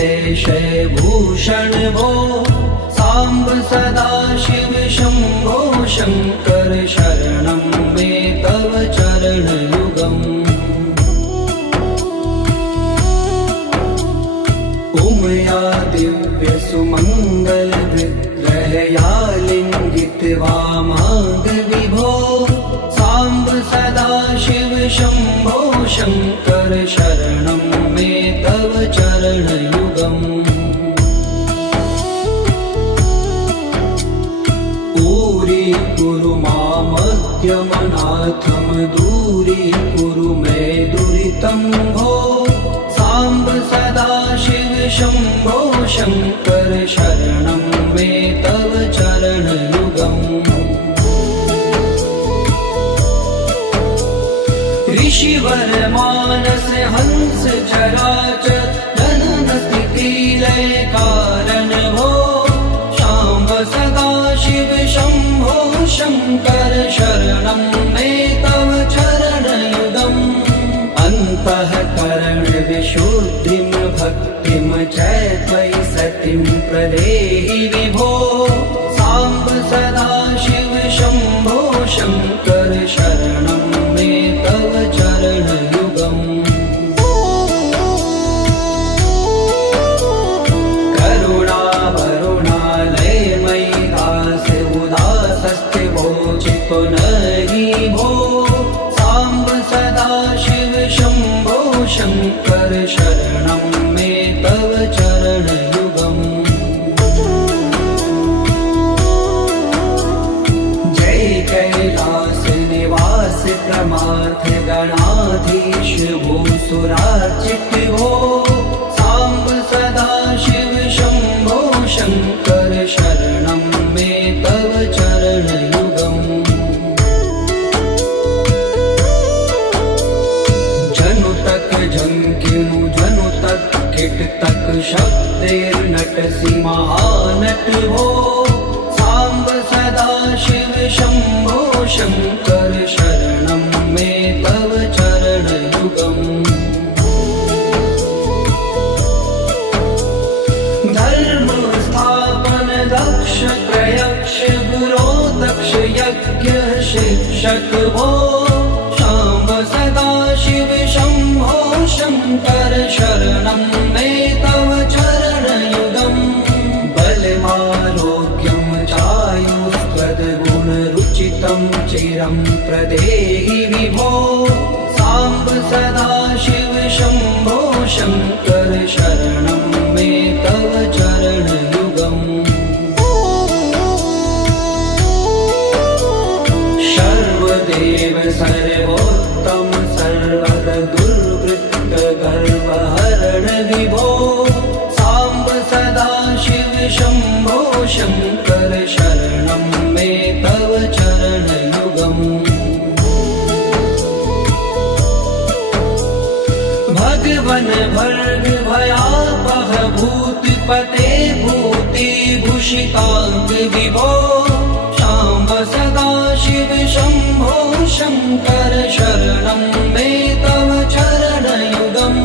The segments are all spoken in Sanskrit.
बिलेश भूषण भो सांब सदा शिव शंभो शंकर शरणं मे तव चरण युगम् उमया दिव्य सुमंगल विग्रहया लिंगित वामांग विभो सांब सदा शिव शंभो शंकर शरणं मे तव चरण युगम् कुरु मामद्यमनाथं दूरीकुरु मे दुरितं भो सांब सदा शिव शंभो शंकर शरणं मे तव चरण युगम् ऋषिवर मानस हंस चराचर जनन स्थिति लय कारण भो सांब सदा शिव शंभो शंकर शरणं मे तव चरण युगम् अन्तःकरण विशुद्धिं भक्तिं च त्वयि सतिं प्रदेहि विभो सांब सदा शिव शंभो शंकर शरणं मे तव चरण युगम् करुणा वरुणालयमयि दास उदासस्थिवोचितो नहि भो सांब सदा शिव शंभो शंकर शरणं मे तव चरण युगम् जय कैलास निवास प्रमाथ गणाधीश भूसुरार्चित भो सांब सदा शिव शंभो शंकर शरणं मे तव चरण युगम् जनु तक झंकिनु जनु तक किट तक शब्देर्नटसि महानट भो सांब सदा शिव शंभो शंकर शरणं मे तव चरण युगम् धर्म स्थापन दक्ष त्रयक्ष गुरो दक्ष यज्ञ शिक्षक भो सांब सदा शिव शंभो शंकर शरणं मे तव चरण युगम् बलमारोग्यं चायुस्त्वद्गुणरुचितं चिरं प्रदेहि विभो सांब सदा शिव शंभो शंकर शरणं मे तव चरण युगम् सर्वदेव सर्वोत्तम सर्वद दुर्वृत्त गर्वहरण विभो सांब सदा शिव शंभो शंकर शरणं मे तव चरण युगम् भगवन भर्ग भयापह भूतपते भूतिभूषितांग विभो सांब सदा शिव शंभो शंकर शरणं मे तव चरण युगम्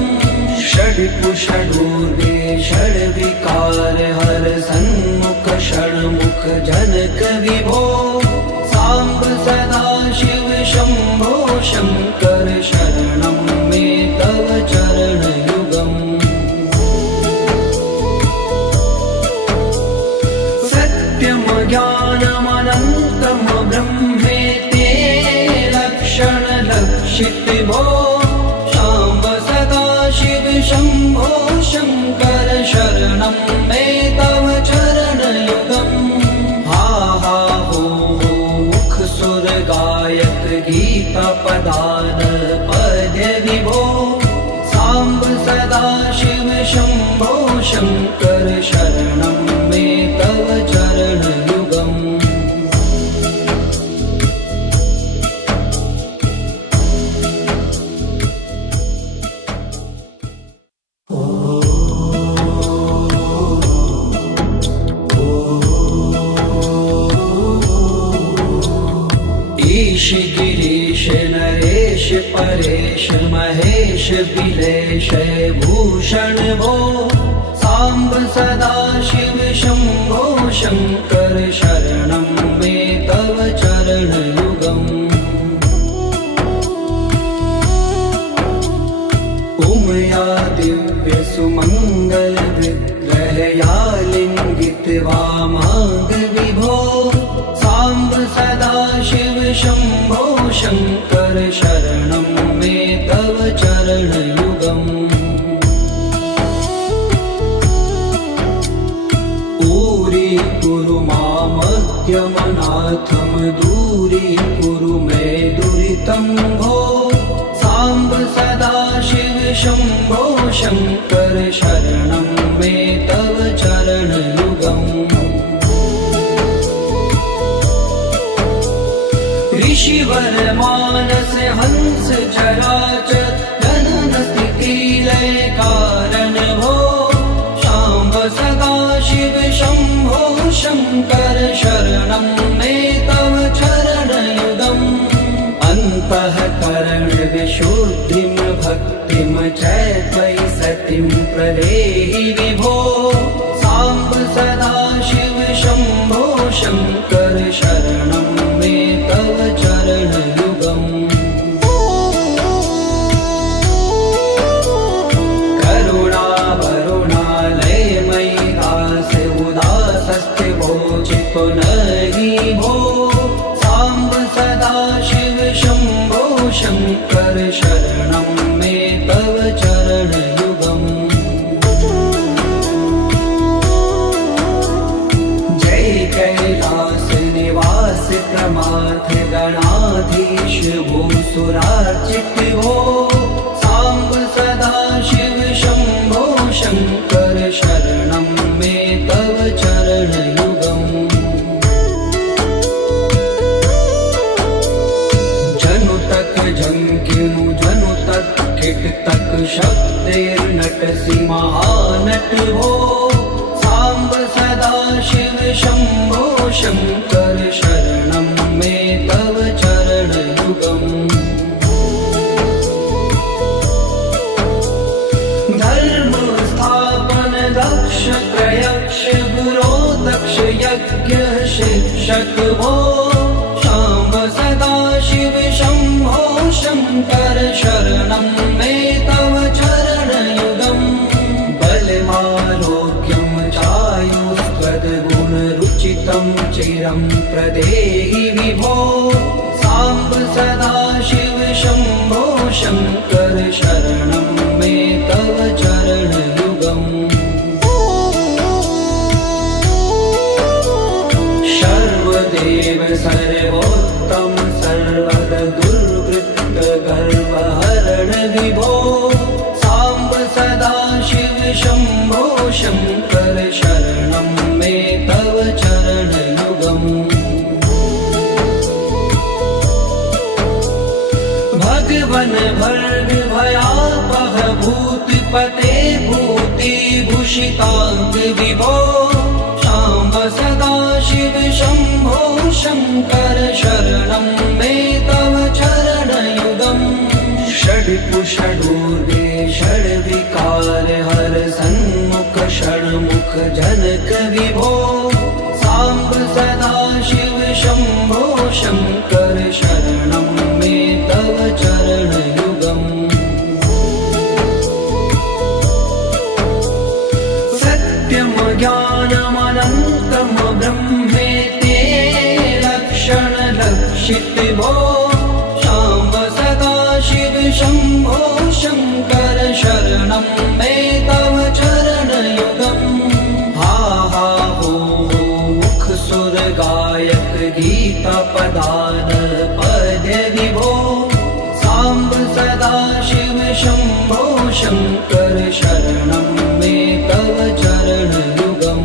षड्पुषडूर्वे षड्विकार हर सन्मुख षण्मुख जनक विभो सांब सदा शिव शंभो शंकर शरणं मे तव चरण युगम् सत्यं ज्ञानमनन्तं ब्रह्मेते लक्षण लक्षित भो सांब सदा शिव शंभो शंकर शरणं मे तव चरण युगम् हा हा हो मुख सुर गायक गीता पदान पद्य विभो सांब सदा शिव शंभो शंकर शरणं मे तव चरण युगम् ईश गिरीश नरेश परेश महेश बिलेश भूषण भो साम्ब सदा शिव शम्भो शङ्कर शरणं मे तव चरणयुगम् उमया दिव्य सुमङ्गल विग्रहया लिङ्गित वामाङ्ग विभो साम्ब सदा शिव शम्भो शङ्कर शरणं मे तव चरणयुगम् कुरु मामज्ञमनाथं दूरीकुरु मे दुरितं भो साम्ब सदा शिव शम्भो शङ्कर शरणं मे तव चरणयुगम् ऋषिवर मानस हंस चराचर जनन स्थिति लय कारण भो शाम्ब सदा शिव शम्भो शङ्कर शरणं मे तव चरणयुगम् अन्तःकरण विशुद्धिं भक्तिं च त्वयि सतिं प्रदेहि विभो साम्ब सदा शिव शम्भो शङ्कर शरणं मे तव चरणयुगम् नहि भो साम्ब सदा शिव शम्भो शङ्कर शरणं मे तव चरणयुगम् जय कैलास निवास प्रमाथ गणाधीश भूसुरार्चित भो साम्ब सदा शिव शम्भो शङ्कर शरणं मे तव चरणयुगम् तक शब्दैर्नटसि महानट भो साम्ब सदा शिव शम्भो शङ्कर शरणं मे तव चरणयुगम् धर्म स्थापन दक्ष त्रयक्ष गुरो दक्ष यज्ञ शिक्षक भो साम्ब सदा शिव शम्भो शङ्कर शरणं मे तव चरणयुगम् बलमारोग्यं चायुस्त्वद्गुणरुचितं चिरं प्रदेहि विभो साम्ब सदा शिव शम्भो शङ्कर शरणं मे तव चरणयुगम् सर्वदेव सर्वोत्तम सर्वद दुर्वृत्त गर्वहरण विभो साम्ब सदा शिव शम्भो शङ्कर शरणं मे तव चरणयुगम् भगवन् भर्ग भयापह भूतिपते भूतिभूषिताङ्ग विभो साम्ब सदा शिव शम्भो शङ्कर शरणं मे तव चरणयुगम् षड्कुषडूर्गे षड्विकार हर सन्मुख षण्मुख जनक विभो साम्ब सदा शिव शम्भो शङ्कर शरणं मे तव चरणयुगम् सत्यं ज्ञानमनन्तं ब्रह्मेते लक्षणलक्षित भो साम्ब सदा शिव शम्भो शङ्कर शरणं मे तव चरणयुगम् हा हा हो मुख सुर गायक गीता पदान पद विभो साम्ब सदा शिव शम्भो शङ्कर शरणं मे तव चरणयुगम्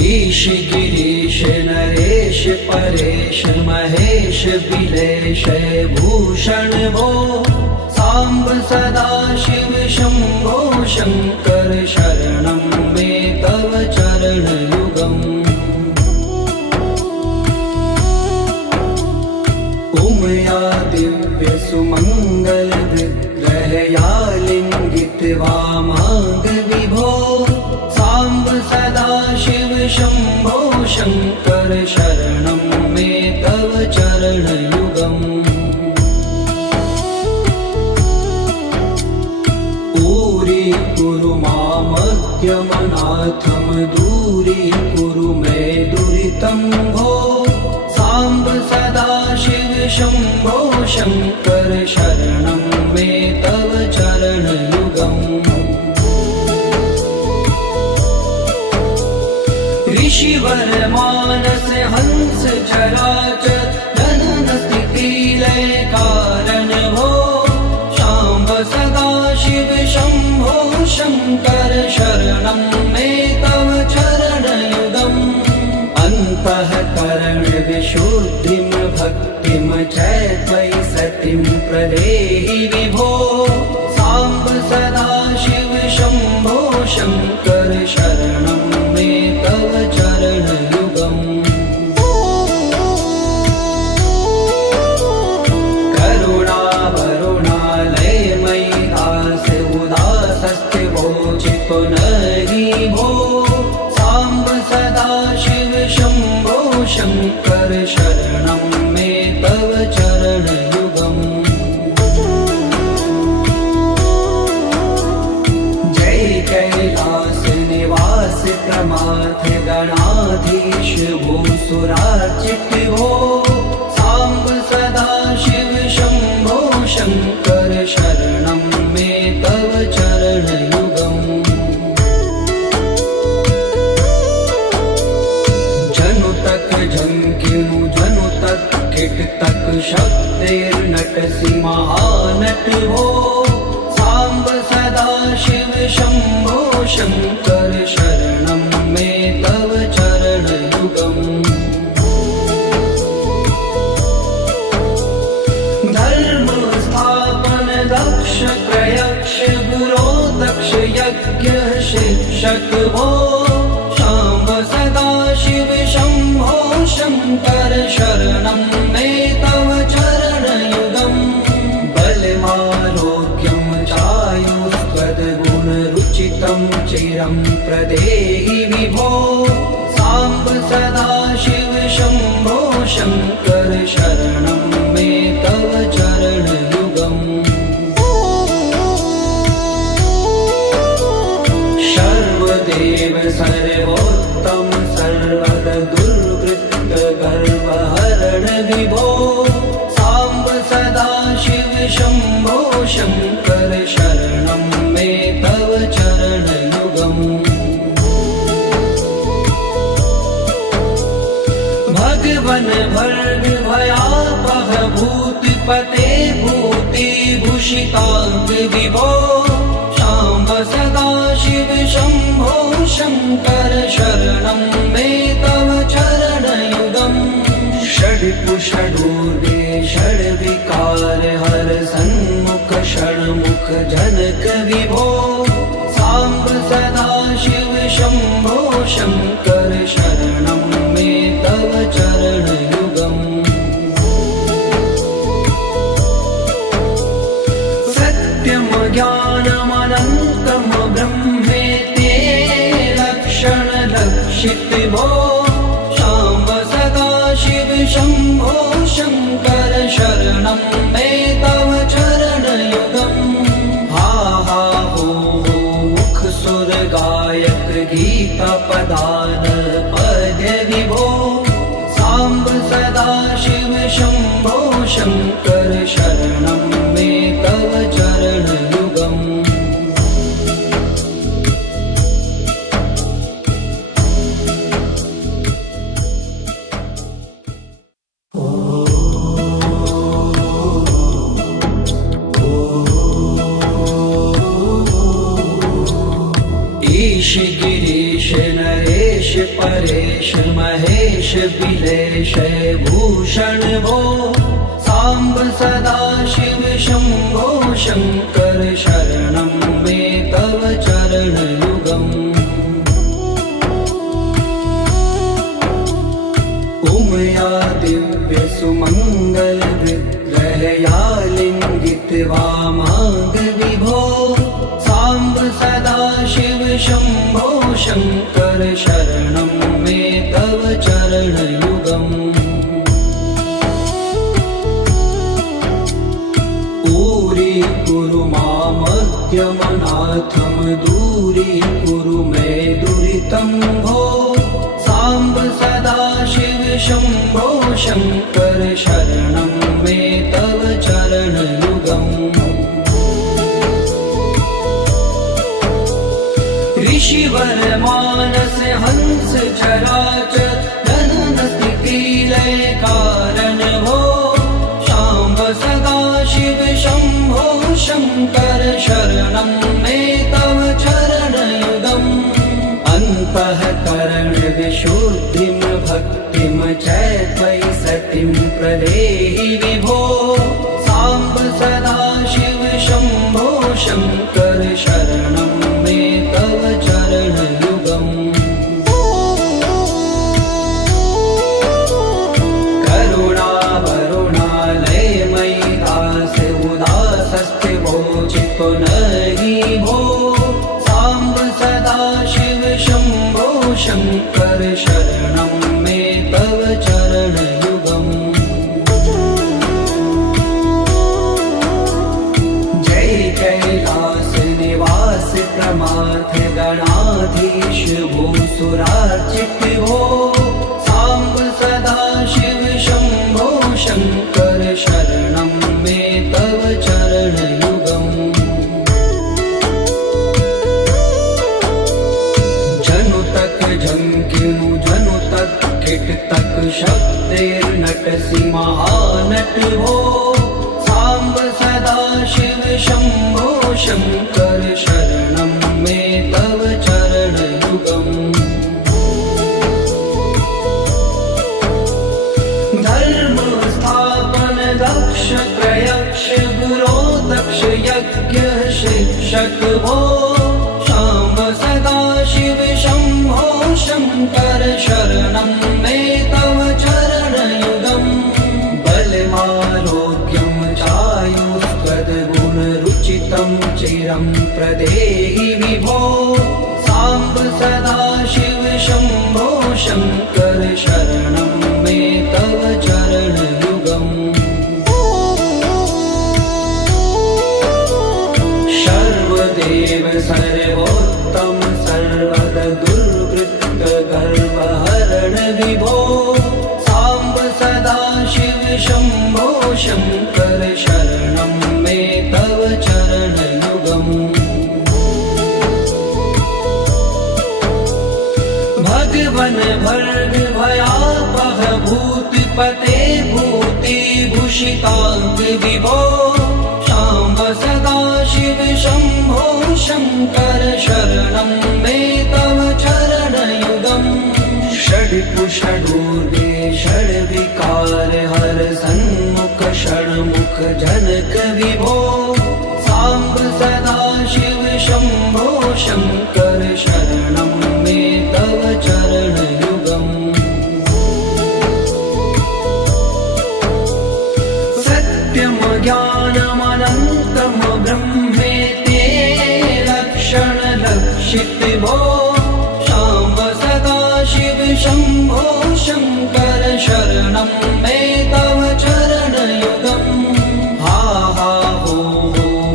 ईश गिरीश नरेश परेश महेश बिलेश भूषण भो साम्ब सदा शिव शम्भो शङ्कर शरणं मे तव चरणयुगम् उमया दिव्यसुमङ्गलविग्रहया लिङ्गितवामाङ्ग विभो साम्ब सदाशिव शम्भो शङ्कर शरणं मे तव चरणयुगम् दूरी मामज्ञमनाथं दूरीकुरु मे दुरितं भो साम्ब सदाशिव शम्भो शङ्कर शरणं मे तव चरणयुगम् ऋषिवर मानस हंस चराचर जनन स्थिति लय कारण भो शाम्ब सदाशिव शम्भो शङ्कर शरणं मे तव चरणयुगम् अन्तःकरण विशुद्धिं भक्तिं च त्वयि सतिं प्रदेहि विभो साम्ब सदाशिव शम्भो शङ्कर शरणं मे तव चरणयुगम् पुनरि भो साम्ब सदाशिव शम्भो शङ्कर शरणं मे तव चरणयुगम् जय कैलास निवास प्रमाथ गणाधीश भूसुरार्चित भो साम्ब सदाशिव शम्भो शङ्कर शरणं मे तव चरणयुगम् जनु तक किट तक शब्दैर्नटसि महानट भो साम्ब सदाशिव शम्भो शङ्कर शरणं मे तव चरणयुगम् धर्म स्थापन दक्ष प्रयक्ष गुरो दक्ष यज्ञ शिक्षक भो शाम्ब सदाशिव शम्भो शङ्कर शरणं मे तव चरणयुगम् बलमारोग्यं चायुस्त्वद्गुणरुचितं चिरं प्रदेहि विभो साम्ब सदाशिव शम्भो शङ्कर शरणं मे तव चरणयुगम् सर्वदेव सर्वोत्तम सर्वद दुर्वृत्त गर्वहरण विभो साम्ब सदाशिव शम्भो शङ्कर शरणं मे तव चरणयुगम् भगवन् भर्ग भयापह भूतिपते भूतिभूषिताङ्ग विभो शाम्ब सदाशिव शम्भो शङ्कर शरणं मे तव चरणयुगम् षड्पुषडूर्वे षड्विकार हर सन्मुख षण्मुख जनक विभो साम्ब सदाशिव शम्भो शङ्कर शरणं मे तव चरणयुगम् सत्यं ज्ञानमनन्तं ब्रह्मेते लक्षणलक्षित भो शाम्ब सदाशिव शम्भो शङ्कर शरणं मे तव चरणयुगम् हा हा हो मुख सुर गायक गीता पदान पद्य विभो साम्ब सदाशिव शम्भो शङ्कर शरणं मे तव चरणयुगम् ईश गिरीश नरेश परेश महेश बिलेश भूषण भो साम्ब सदाशिव शम्भो शङ्कर शरणं मे तव शम्भो शङ्कर शरणं मे तव चरणयुगम् दूरीकुरु मामद्यमनाथं दूरीकुरु मे दुरितं भो साम्ब सदाशिव शम्भो शङ्कर शरणं मे तव चरणयुगम् ऋषिवर मानस हंस चराचर जनन स्थिति लय कारण हो शाम्ब सदाशिव शम्भो शङ्कर शरणं मे तव चरणयुगम् अन्तःकरण विशुद्धिं भक्तिं च त्वयि सतिं प्रदेहि विभो साम्ब सदाशिव शम्भो शङ्कर शरणं मे तव चरणयुगम् करुणावरुणालयमयि दास उदासस्थिवो चित्तो नहि भो साम्ब सदाशिव शम्भो शङ्कर शरणं मे तव चरणयुगम् जय कैलास निवास प्रमाथ गणाधीश भूसुरार्चित भो साम्ब सदाशिव शम्भो शङ्कर शरणं मे तव चरणयुगम् जनुतक झंकिनु जनुतक किटतक शब्दैर्नटसि महानट भो साम्ब सदाशिव शम्भो शङ्कर शरणं मे तव चरणयुगम् धर्म स्थापन दक्ष त्रयक्ष गुरो दक्ष यज्ञ शिक्षक भो शाम्ब सदाशिव शम्भो शङ्कर शरणं मे तव चरणयुगम् बलमारोग्यं चायुस्त्वद्गुणरुचितं चिरं प्रदेहि विभो साम्ब सदाशिव शम्भो शङ्कर शरणं मे तव चरणयुगम् सर्वदेव सर्वोत्तम सर्वद दुर्वृत्त गर्वहरण विभो साम्ब सदाशिव शम्भो शङ्कर शरणं मे तव चरणयुगम् भगवन भर्ग भयापह भूतिपते भूतिभूषिताङ्ग विभो शाम्ब सदाशिव शम्भो शङ्कर शरणं मे तव चरणयुगम् षड्पुषडूर्गे षड्विकार हर सन्मुख षण्मुख जनक विभो साम्ब सदाशिव शम्भो शङ्कर शरणं मे तव चरणयुगम् सत्यं ज्ञानमनन्तं ब्रह्मेते लक्षण लक्षित भो शाम्ब सदाशिव शम्भो शङ्कर शरणं मे तव चरणयुगम् हा हा हो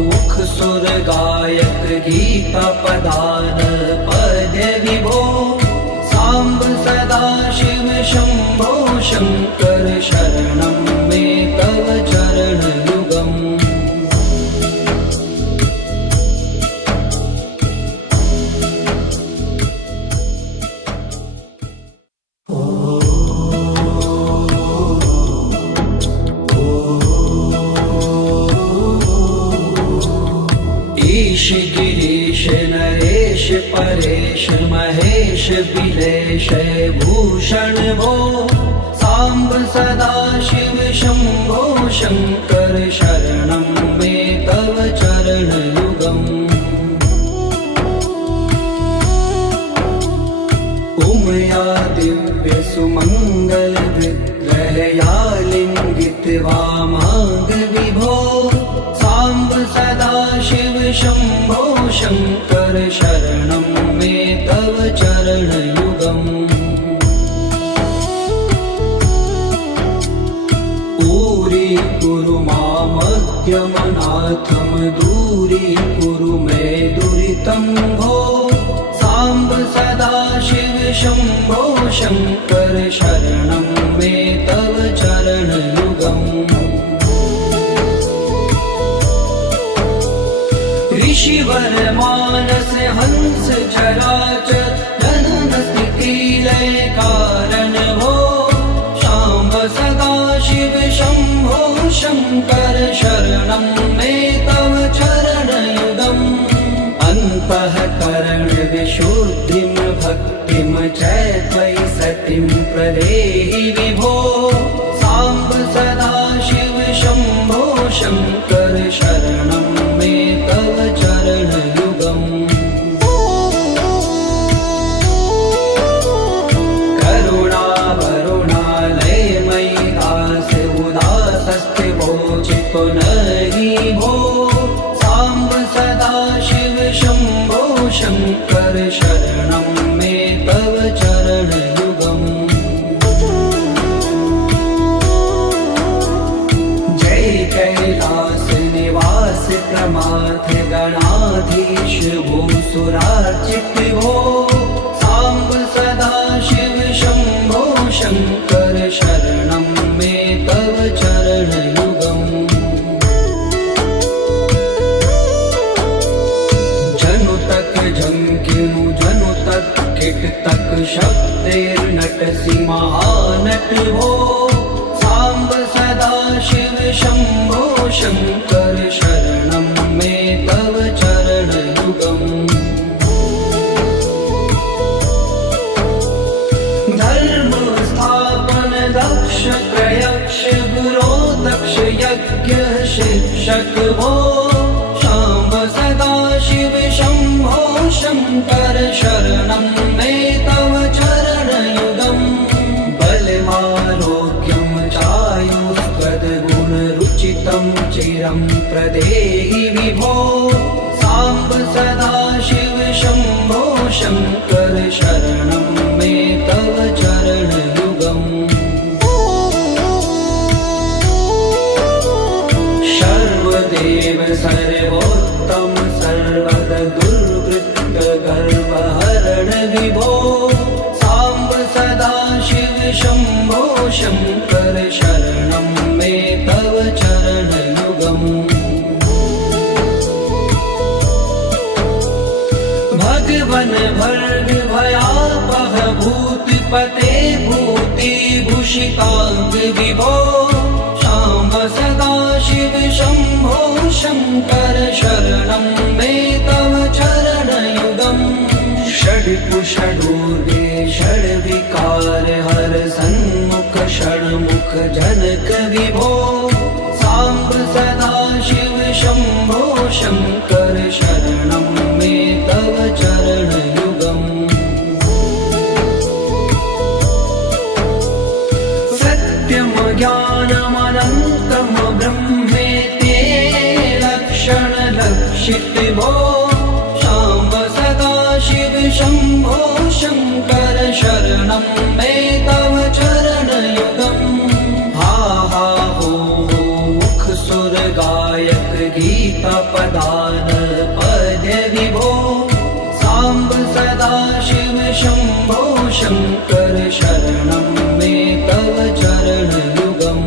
मुख सुर गायक गीता पदान पद्य विभो साम्ब सदाशिव शम्भो शङ्कर शरणं मे तव चरणयुगम् ईश गिरीश नरेश परेश महेश बिलेश भूषण भो साम्ब सदाशिव शम्भो शङ्कर शरणं मे तव चरणयुगम् उमया दिव्य सुमङ्गल विग्रहया लिङ्गित वामाङ्ग विभो साम्ब सदाशिव शम्भो शङ्कर शरणं मे सदा शिव शम्भो शङ्कर शरणं मे तव चरणयुगम् ऋषिवर मानस हंस चराचर जनन स्थिति लय कारण भो शाम्ब सदा शिव शम्भो शङ्कर शरणं मे तव चरणयुगम् अन्तःकरण विशुद्धिं भक्तिं च त्वयि सतिं प्रदेहि विभो साम्ब सदा शिव शम्भो शङ्कर शरणं मे तव चरणयुगम् करुणावरुणालयमयि दास उदासस्थिवो चित्तो नहि भो साम्ब सदा शिव शम्भो शङ्कर शरणं मे तव चरणयुगम् जय कैलास निवास प्रमाथ गणाधीश भूसुरार्चित भो साम्ब सदा शिव शम्भो शङ्कर शरणं मे तव चरणयुगम् जनु तक झंकिनु जनु तक किट तक शब्दैर्नटसि महानट भो साम्ब सदा शिव शम्भो शङ्कर शरणं मे तव चरणयुगम् धर्म स्थापन दक्ष प्रयक्ष गुरो दक्ष यज्ञ शिक्षक भो शाम्ब सदा शिव शम्भो शङ्कर शरणं मे तव चरणयुगम् बलमारोग्यं चायुस्त्वद्गुणरुचितं चिरं प्रदेहि विभो साम्ब सदा शिव शम्भो शङ्कर शरणं मे तव चरणयुगम् सर्वदेव सर्वोत्तम सर्वद दुर्वृत्त गर्वहरण विभो साम्ब सदा शिव शम्भो शङ्कर शरणं मे तव चरणयुगम् भगवन भर्ग भयापह भूतिपते भूतिभूषिताङ्ग विभो शाम्ब सदा शिव शम्भो शङ्कर शरणं मे तव चरणयुगम् षड्कुषडूर्गे षड्विकार हर सन्मुख षण्मुख जनक विभो साम्ब सदा शिव शम्भो शङ्कर शरणं मे तव चरणयुगम् सत्यं ज्ञानमनन्तं ब्रह्मेते लक्षणलक्षित भो शाम्ब सदा शिव शम्भो शङ्कर शरणं मे तव चरणयुगम् हा हा हो मुख सुर गायक गीता पदान पद्य विभो साम्ब सदा शिव शम्भो शङ्कर शरणं मे तव चरणयुगम्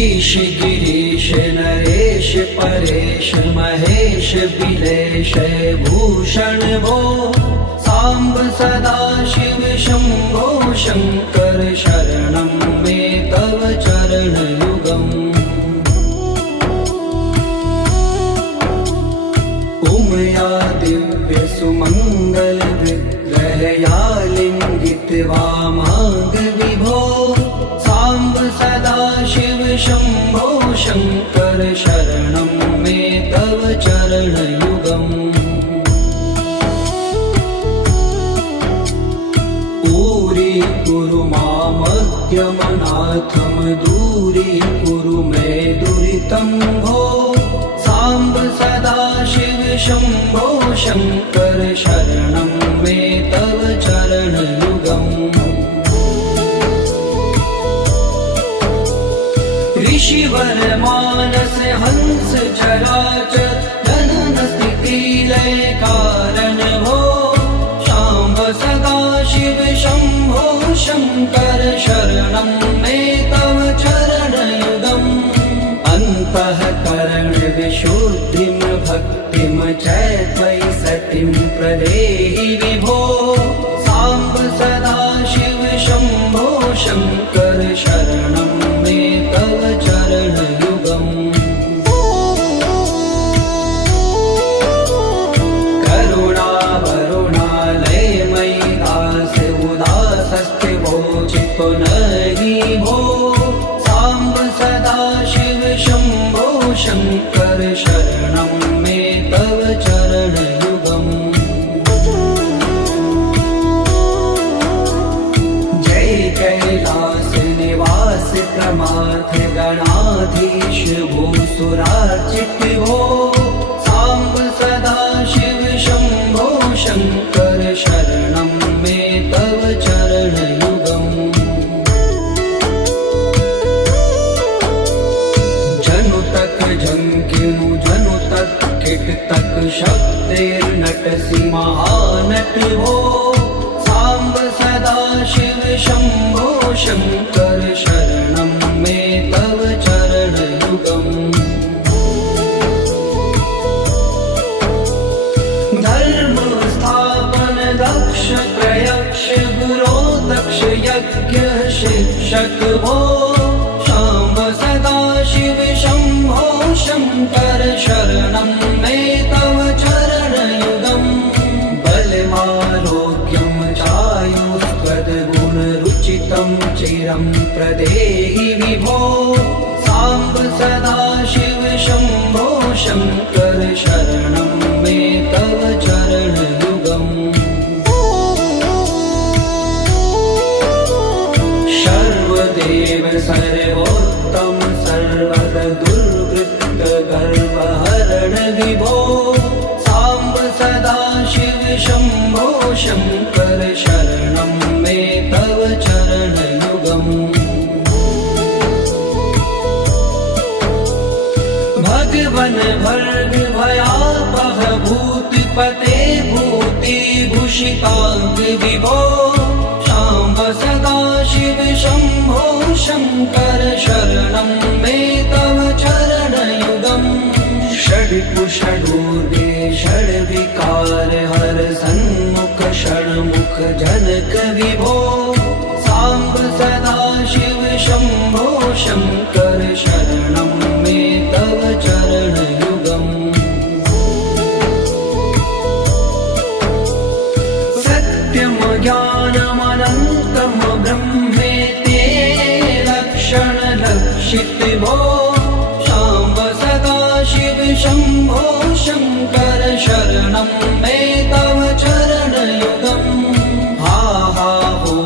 ईश गिरीश नरेश परेश महेश बिलेश भूषण भो साम्ब सदा शिव शम्भो शङ्कर शरणं मे तव चरणयुगम् उमया दिव्य सुमङ्गल विग्रहया लिङ्गित वामाङ्ग विभो साम्ब सदा शिव शम्भो शङ्कर शरणं मे तव चरणयुगम् दूरीकुरु मामद्यमनाथं दूरीकुरु मे दुरितं भो साम्ब सदा शिव शम्भो शम्भो शङ्कर शरणं मे तव चरणयुगम् ऋषिवर मानस हंस चराचर जनन स्थिति लय कारण भो शाम्ब सदा शिव शम्भो शङ्कर शरणं मे तव चरणयुगम् अन्तःकरण विशुद्धिं भक्तिं च त्वयि सतिं प्रदेहि विभो साम्ब सदा शिव शम्भो शङ्कर शरणं मे तव चरणयुगम् करुणावरुणालयमयि दास उदासस्थिवो चित्तो नहि भो साम्ब सदा शिव शम्भो शङ्कर शरणं मे तव चरणयुगम् जय कैलास निवास प्रमाथ गणाधीश भूसुरार्चित भो साम्ब सदा शिव शम्भो शङ्कर शरणं मे तव चरणयुगम् जनुतक झंकिनु जनुतक किटतक शब्दैर्नटसि महानट भो साम्ब सदा शिव शम्भो शङ्कर शरणं मे तव चरणयुगम् धर्म स्थापन दक्ष प्रयक्ष गुरो दक्ष यज्ञ शिक्षक भो शाम्ब सदा शिव शम्भो शङ्कर शरणं मे तव चरणयुगम् बलमारोग्यं चायुस्त्वद्गुणरुचितं चिरं प्रदेहि विभो साम्ब सदा शिव शम्भो शङ्कर शरणं मे तव चरणयुगम् सर्वदेव सर्वोत्तम सर्वद दुर्वृत्त गर्वहरण विभो साम्ब सदा शिव शम्भो शङ्कर शरणं मे तव चरणयुगम् भगवन भर्ग भयापह भूतिपते भूतिभूषिताङ्ग विभो शाम्ब सदा शिव शम्भो शङ्कर शरणं मे तव चरणयुगम् षड्पुषडूर्गे षड्विकार हर सन्मुख षण्मुख जनक विभो साम्ब सदा शिव शम्भो शङ्कर शरणं मे तव चरणयुगम् सत्यं ज्ञानमनन्तं ब्रह्मेते लक्षणलक्षित भो शाम्ब सदा शिव शम्भो शङ्कर शरणं मे तव चरणयुगम् हा हा हो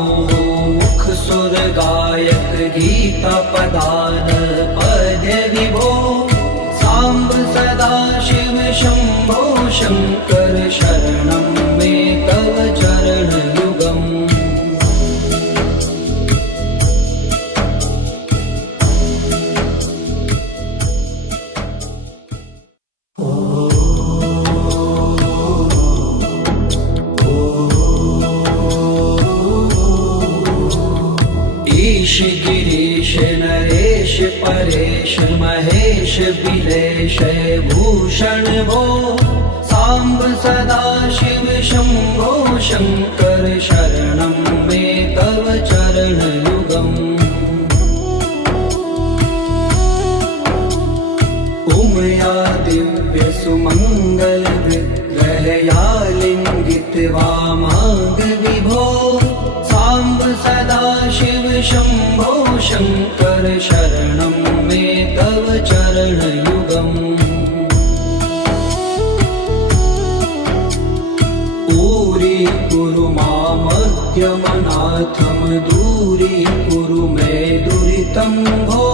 मुख सुर गायक गीता पदान पद्य विभो साम्ब सदा शिव शम्भो शङ्कर शरणं मे तव चरणयुगम् ईश गिरीश नरेश परेश महेश बिलेश भूषण भो साम्ब सदा शिव शम्भो शङ्कर शरणं मे तव चरणयुगम् उमया दिव्य सुमङ्गल विग्रहया लिङ्गित वामाङ्ग विभो साम्ब सदा शिव शम्भो शङ्कर शरणं मे तव चरणयुगम् दूरीकुरु मामद्यमनाथं दूरीकुरु मे दुरितं भो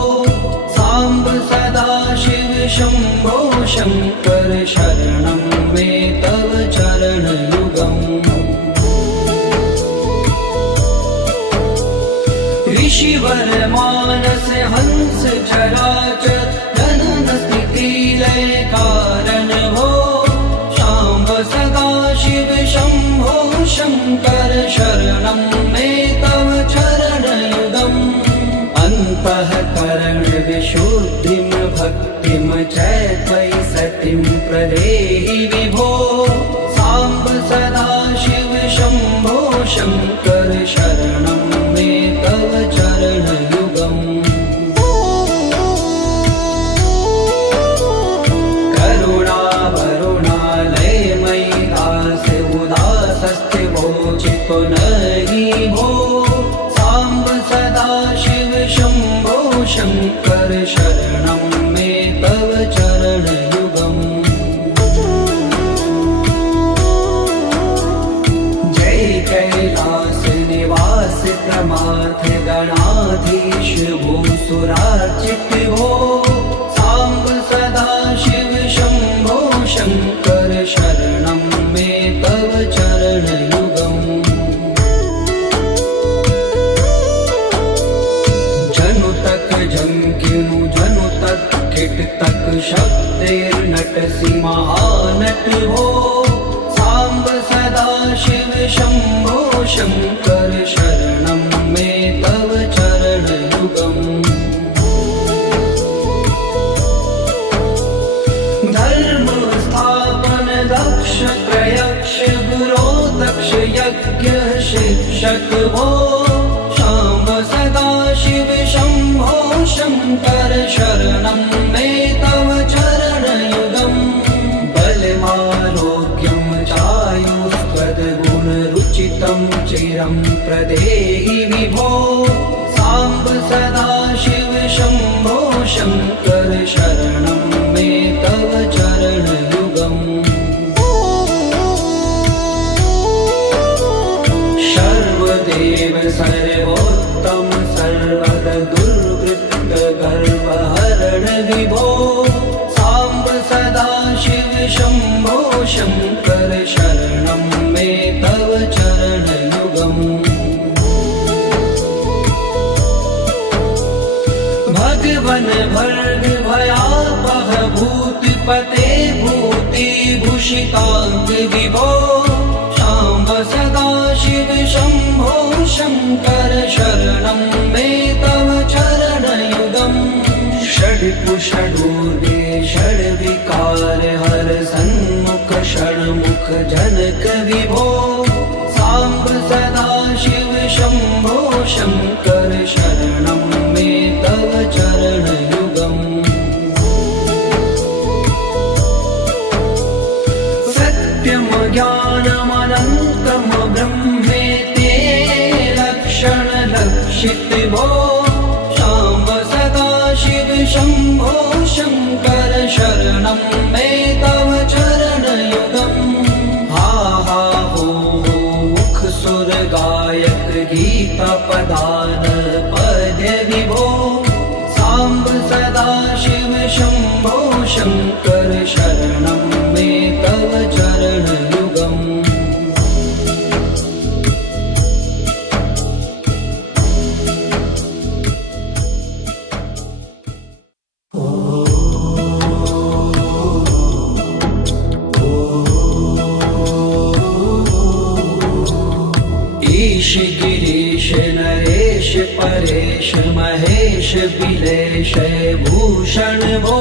साम्ब सदा शिव शम्भो शङ्कर शरणं मे शिव शम्भो शङ्कर शरणं मे तव चरणयुगम् अन्तःकरण विशुद्धिं भक्तिं च त्वयि सतिं प्रदेहि विभो साम्ब सदा शिव शम्भो शङ्कर शरणं मे तव चरणयुगम् चितो नहि भो साम्ब सदा शिव शम्भो शङ्कर शरणं मे तव चरणयुगम् जय कैलास निवास प्रमाथ गणाधीश भूसुरार्चित भो साम्ब सदा शिव शम्भो शङ्कर शरणं मे तव चरणयुगम् जनु तक किट तक शब्दैर्नटसि महानट भो साम्ब सदा शिव शम्भो शङ्कर शरणं मे तव चरणयुगम् धर्म स्थापन दक्ष त्रयक्ष गुरो दक्ष यज्ञ शिक्षक भो साम्ब सदा शिव शम्भो शङ्कर शरणं मे तव चरणयुगम् बलमारोग्यं चायुस्त्वद्गुणरुचितं चिरं प्रदेहि विभो साम्ब सदा शिव शम्भो शङ्कर शरणं मे तव चरणयुगम् सर्वदेव सर्वोत्तम सर्वद दुर्वृत्त गर्वहरण विभो साम्ब सदा शिव शम्भो शङ्कर शरणं मे तव चरणयुगम् भगवन भर्ग भयापह भूतिपते भूतिभूषिताङ्ग विभो साम्ब सदा शिव शम्भो शङ्कर शरणं मे तव चरणयुगम् षड्पुषडूर्वे षड्विकार हर सन्मुख षण्मुख जनक विभो साम्ब सदा शिव शम्भो शङ्कर शरणं मे तव चरणयुगम् सत्यं ज्ञानमनन्तं ब्रह्मेते लक्षणलक्षित भो साम्ब सदा शिव शम्भो शङ्कर शरणं मे तव चरणयुगम् हा हा हो मुख सुर गायक गीता पदान पद्य विभो साम्ब सदा शिव शम्भो शङ्कर शरणं मे तव चरणयुगम् ईश गिरीश नरेश परेश महेश बिलेश भूषण भो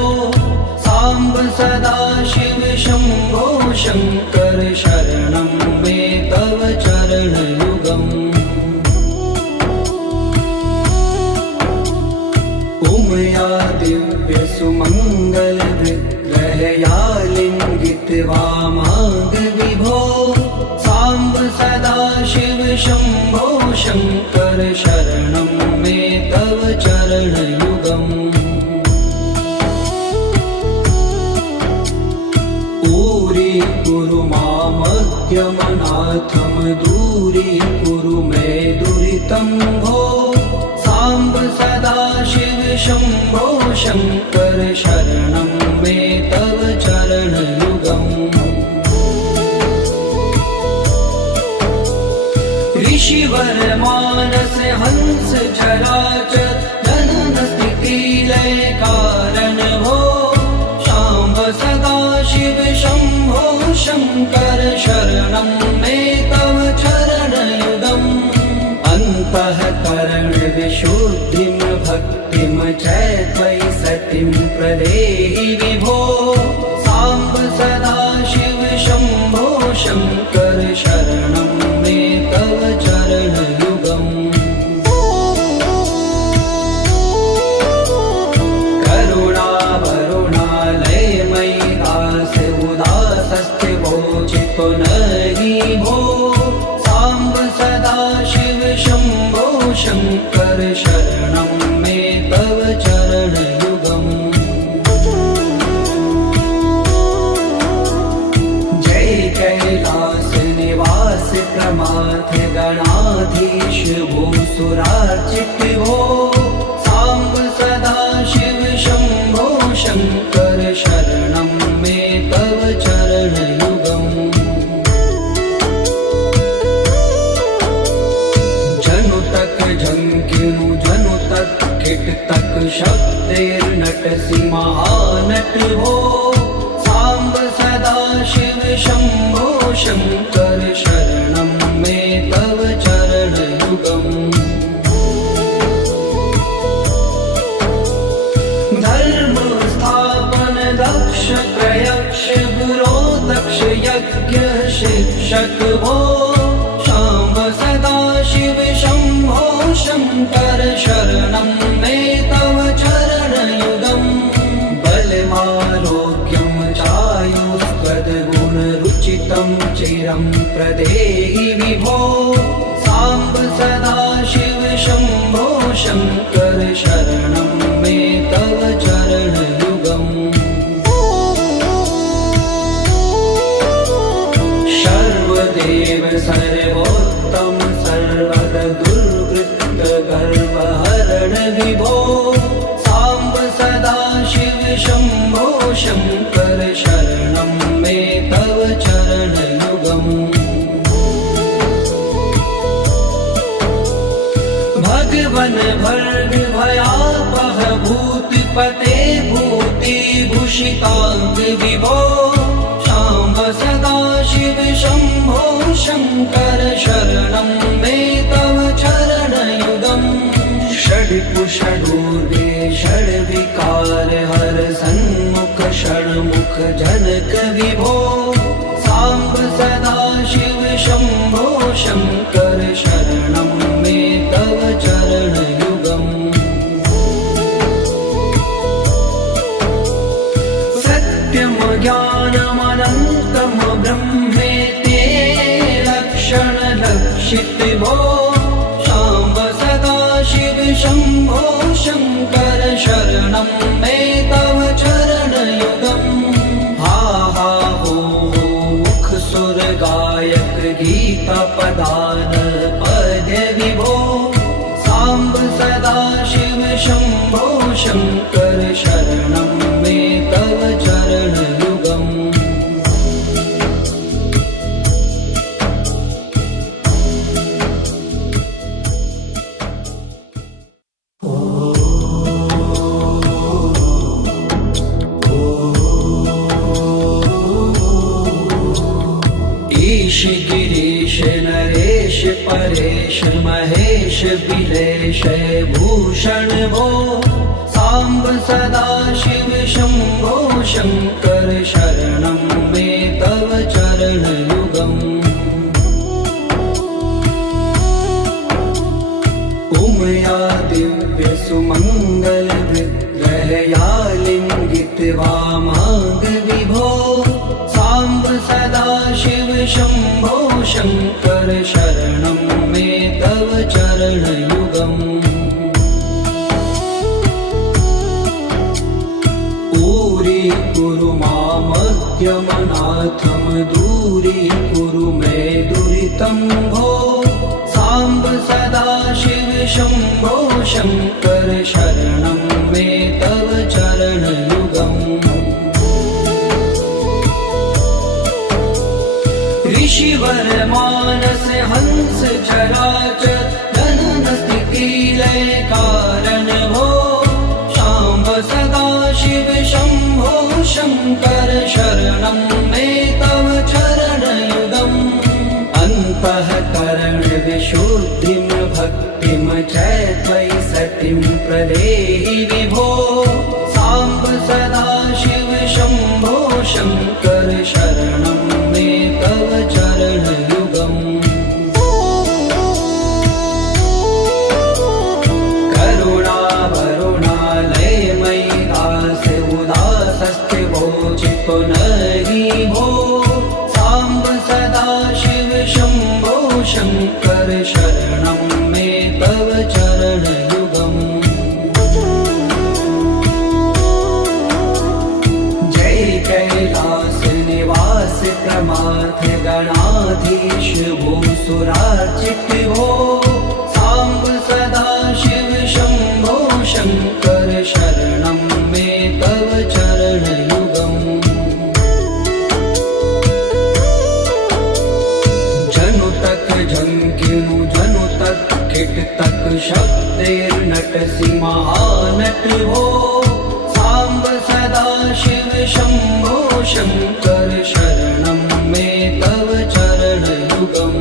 साम्ब सदा शिव शम्भो शङ्कर शरणं मे तव चरणयुगम् उमया दिव्य सुमङ्गल विग्रहया लिङ्गित वामाङ्ग विभो साम्ब सदा शिव शम्भो शङ्कर शरणं मे तव चरणयुगम् दूरीकुरु मामद्यमनाथं दूरीकुरु मे दुरितं भो साम्ब सदा शिव शम्भो शङ्कर शरणं मे तव चरणयुगम् ऋषिवर मानस हंस चराचर जनन स्थिति लय कारण भो साम्ब सदा शिव शम्भो शङ्कर शरणं शङ्कर शरणं मे तव चरणयुगम् करुणावरुणालयमयि दास्य उदासस्ते वोचितो नहि भो साम्ब सदा शिव शम्भो शङ्कर शरणं मे तव चरणयुगम् कैलास निवास प्रमाथ गणाधीश भूसुरार्चित भो साम्ब सदा शिव शम्भो शङ्कर शरणं मे तव चरणयुगम् जनुतक झङ्किनु जनुतक किटतक शब्दैर्नटसि महानट भो साम्ब सदा शिव शम्भो शङ्कर शरणं मे तव चरणयुगम् धर्म स्थापन दक्ष प्रयक्ष गुरो दक्ष यज्ञ शिक्षक भो साम्ब सदा शिव शम्भो शङ्कर शरणं मे तव चरणयुगम् बलमारोग्यं चायुस्त्वद्गुणरुचितं चिरं प्रदेहि विभो साम्ब सदा शिव शम्भो शङ्कर शरणं मे तव चरणयुगम् सर्वदेव सर्वोत्तम सर्वद दुर्वृत्त गर्वहरण विभो साम्ब सदा शिव शम्भो शङ्कर शरणं मे तव चरणयुगम् भगवन भर्ग भयापह भूतिपते भूतिभूषिताङ्ग विभो साम्ब सदा शिव शम्भो शङ्कर शरणं मे तव चरणयुगम् षड्पुषडूर्वे षड्विकार हर सन्मुख षण्मुख जनक विभो साम्ब सदा शिव शम्भो शङ्कर शरणं मे तव चरणयुगम् सत्यं ज्ञानमनन्तं ब्रह्मेते लक्षणलक्षित भो साम्ब सदा शिव शम्भो शङ्कर शरणं मे तव चरणयुगम् हा हा हो मुख सुर गायक गीता पदान पद्य विभो साम्ब सदा शिव शम्भो शङ्कर शरणं मे तव चरणयुगम् ईश गिरीश नरेश परेश महेश बिलेश भूषण भो साम्ब सदा शिव शम्भो शङ्कर शरणं मे तव चरणयुगम् उमया दिव्य सुमङ्गल विग्रहया लिङ्गित वामाङ्ग विभो साम्ब सदा शिव शम्भो शङ्कर शरणं मे तव चरणयुगम् दूरीकुरु मामद्यमनाथं दूरीकुरु मे दुरितं भो साम्ब सदा शिव शम्भो शङ्कर शरणं मे तव चरणयुगम् ऋषिवर मानस हंस चराचर जनन स्थिति लय कारण भो साम्ब सदा शिव शम्भो शङ्कर शरणं मे तव चरणयुगम् अन्तःकरण विशुद्धिं भक्तिं च त्वयि सतिं प्रदेहि विभो साम्ब सदा शिव शम्भो शङ्कर शरणं मे तव गणाधीश भूसुरार्चित हो सांब सदा शिव शंभो शंकर शरणं मे तव चरणयुगम् जनुतक झंकिनु जनुतक किटतक शब्दैर्नटसि महानट हो सांब सदा शिव शंभो शंकर शरणं मे तव चरणयुगम्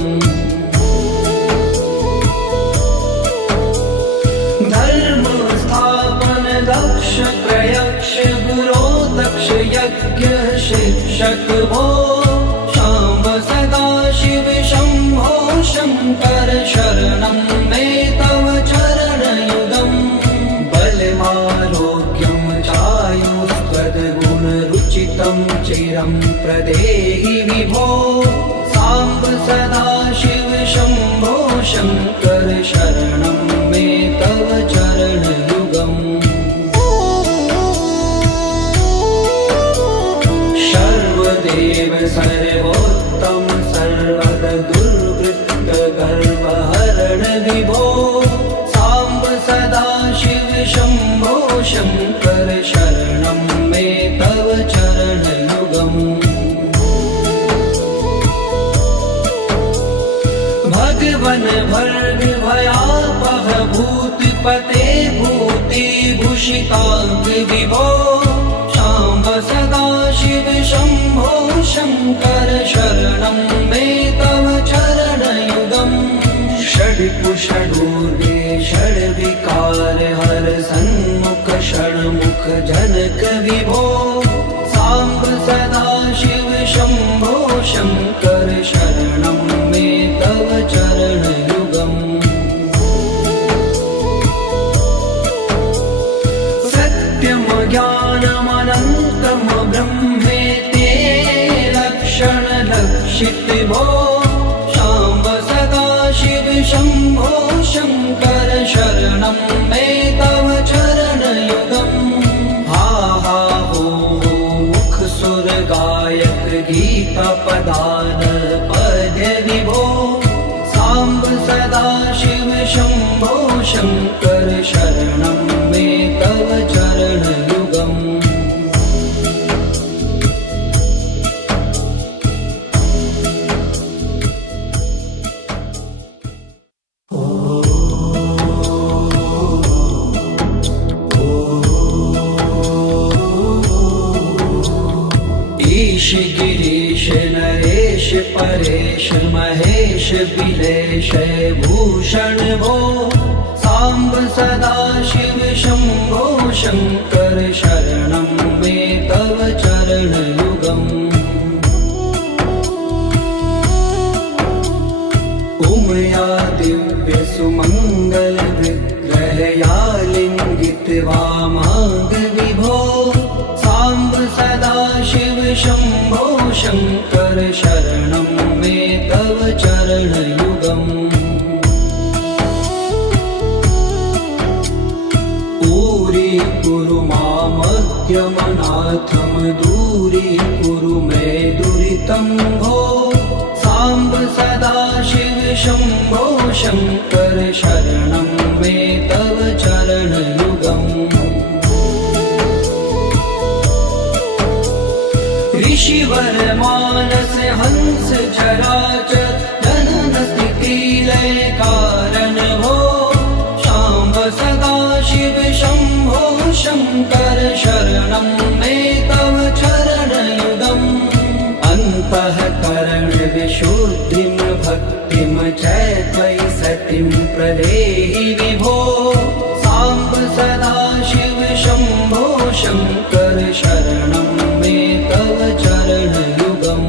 धर्म स्थापन दक्ष त्रयक्ष गुरो दक्ष यज्ञ शिक्षक भो शाम्ब सदा शिव शंभो शंकर शरणं मे तव चरणयुगम् बलमारोग्यं चायुस्त्वद्गुणरुचितं चिरं प्रदेहि विभो सांब सदा शिव शंभो शंकर शरणं मे तव चरणयुगम् सर्वदेव सर्वोत्तम सर्वद दुर्वृत्त गर्वहरण विभो सांब सदा शिव शंभो शंकर शरणं मे तव चरणयुगम् भगवन भर्ग भयापह भूतिपते भूतिभूषितांग विभो शाम्ब सदा शिव शंभो शंकर शरणं मे तव चरणयुगम् षड्कुषडूर्गे षड्विकार हर सन्मुख षण्मुख जनक विभो सांब सदा शिव शंभो शंकर शरणं मे तव चरणयुगम् सत्यम ज्ञानमनन्तं ब्रह्मेते लक्षण लक्षित भो शाम्ब सदा शिव शंभो शंकर शरणं मे तव चरणयुगम् हा हा हो मुख सुर गायक गीता पदान पद्य विभो सांब सदा शिव शंभो शंकर शरणं मे तव चरणयुगम् ईश गिरीश नरेश परेश महेश बिलेश भूषण भो सांब सदा शिव शंभो शंकर शरणं मे तव चरणयुगम् उमया दिव्य सुमंगल विग्रहया लिंगित वामांग विभो सांब सदा शिव शंभो शंकर शरणं मे तव चरणयुगम् पूरी कुरु मामज्ञमनाथं दूरी कुरु मे दुरितं भो सांब सदा शिव शंभो शंकर शरणं मे तव चरणयुगम् ऋषिवर मानस हंस चराचर जनन स्थिति लय कारण हो शाम्ब सदा शिव शंभो शंकर शरणं मे तव चरणयुगम् अन्तःकरण विशुद्धिं भक्तिं च त्वयि सतिं प्रदेहि विभो सांब सदा शिव शंभो शंकर शरणं मे तव चरणयुगम्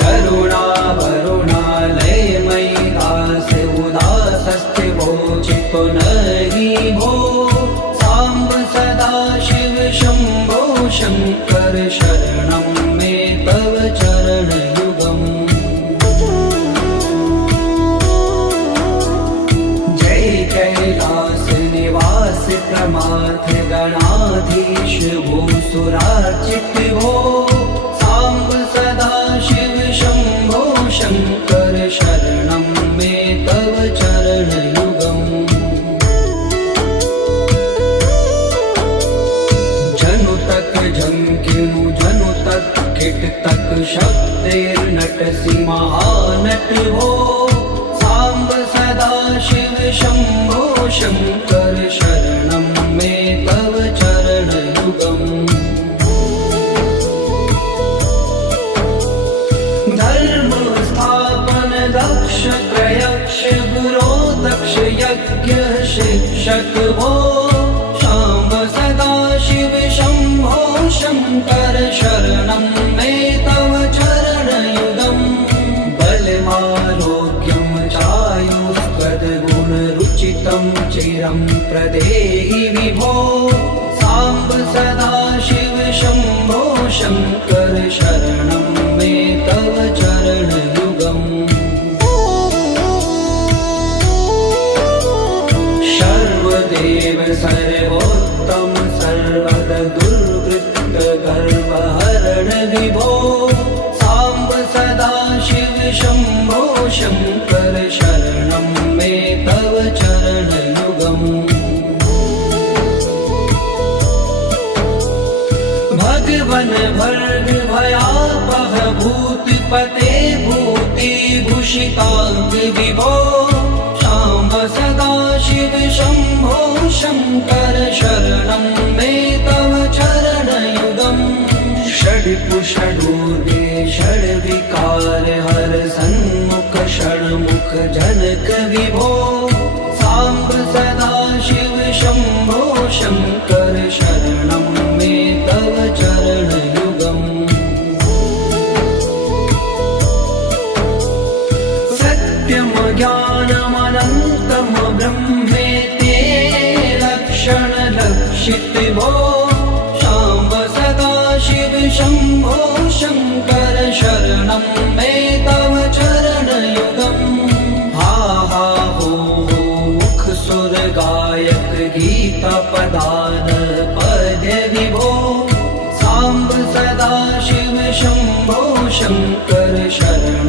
करुणा वरुणालयमयि दास उदासस्थिवो चित्तो नहि भो सांब सदा शिव शंभो शंकर शरणं मे तव चरणयुगम् जय कैलास निवास प्रमाथ गणाधीश भूसुरार्चित शङ्कर शरणं मे तव चरणयुगम् धर्मस्थापन दक्ष त्रयक्ष गुरो दक्ष यज्ञ शिक्षक वो शाम्ब सदा शिव शम्भो शङ्कर शरणं मे तव चरणयुगम् बलमारोग्यं चायुस्त्वद्गुणरुचितं चिरं प्रदेहि विभो साम्ब सदा शिव शम्भो शङ्कर शरणं मे तव चरणयुगम् सर्वदेव सर्वोत्तम सर्वद दुर्वृत्त गर्वहरण विभो साम्ब सदा शिव शम्भो शङ्कर शरणं मे तव चरणयुगम् भगवन भर्ग भयापह भूतिपते भूतिभूषिताङ्ग विभो शाम्ब सदा शिव शम्भो शङ्कर शरणं मे तव चरणयुगम् षड्पुषडूर्गे षड्विकार हर सन्मुख षण्मुख जनक विभो साम्ब सदा शिव शम्भो शङ्कर शरणं मे तव चरणयुगम् सत्यं ज्ञानमनन्तं ब्रह्मेते लक्षणलक्षितिभो शाम्ब सदा शिव शम्भो शङ्कर शरणं मे तव चरणयुगम् हा हा हो मुख सुर गायक गीता पदान पद्य विभो साम्ब सदा शिव शम्भो शङ्कर शरणं